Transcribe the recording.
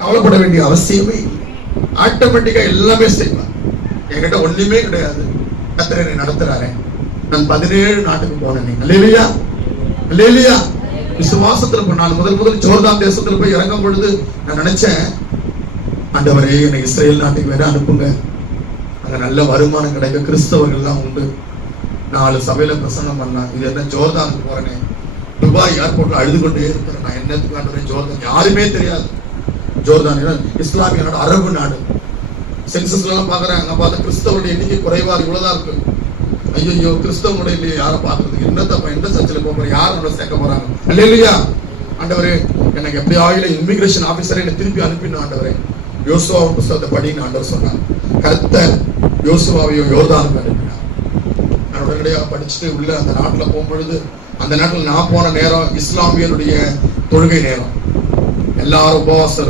கவலைப்பட வேண்டிய அவசியமே இல்லை. ஆட்டோமேட்டிக்கா எல்லாமே செய்வார். என்கிட்ட ஒண்ணுமே கிடையாது, கர்த்தர் என்னை நடத்துறாரு. நான் 17 நாட்டுக்கு போனேன். அல்லேலூயா, அல்லேலூயா. விசுவாசத்துல நான் முதல் ஜோர்தான் தேசத்துல போய் இறங்கும் பொழுது நான் நினைச்சேன், ஆண்டவரே என்னை இஸ்ரேல் நாட்டுக்கு வேற அனுப்புங்க, அங்க நல்ல வருமானம் கிடைக்கும், கிறிஸ்தவர்கள் எல்லாம் உண்டு, 4 சபையில பிரசங்கம் பண்ணலாம். இது என்ன ஜோர்தானுக்கு போறேனே, துபாய் ஏர்போர்ட்ல அழுது கொண்டே இருக்கிறேன். நான் என்னத்துக்கு ஆண்டவரே ஜோர்தான், யாருமே தெரியாது. ஜோர்தான் இஸ்லாமிய நாடு, அரபு நாடு. சென்சஸ்ல எல்லாம் பாக்குறேன், அங்க பார்த்த கிறிஸ்தவருடைய எண்ணிக்கை குறைவா இவ்வளவுதான் இருக்கு. ஐயோ கிறிஸ்தவனுடைய இல்லையே, யாரை பாக்குறதுக்கு, எந்த சர்ச்சில் போற, யார் நம்மள சேர்க்க போறாங்க. அல்லேலூயா. ஆண்டவரே எனக்கு எப்படி ஆகில இமிகிரேஷன் ஆபீசரை என்னை திருப்பி அனுப்பின. ஆண்டவரே யோசுவா புத்தகத்தை படின்னு ஆண்டவர் சொன்னார். கர்த்தர் யோசுவாவையும் யோர்தானுக்கு அனுப்பினார். நான் உடனடியாக படிச்சுட்டு உள்ள அந்த நாட்டுல போகும்பொழுது, அந்த நாட்டில் நான் போன நேரம் இஸ்லாமியனுடைய தொழுகை நேரம். எல்லாரும் உபவாசம்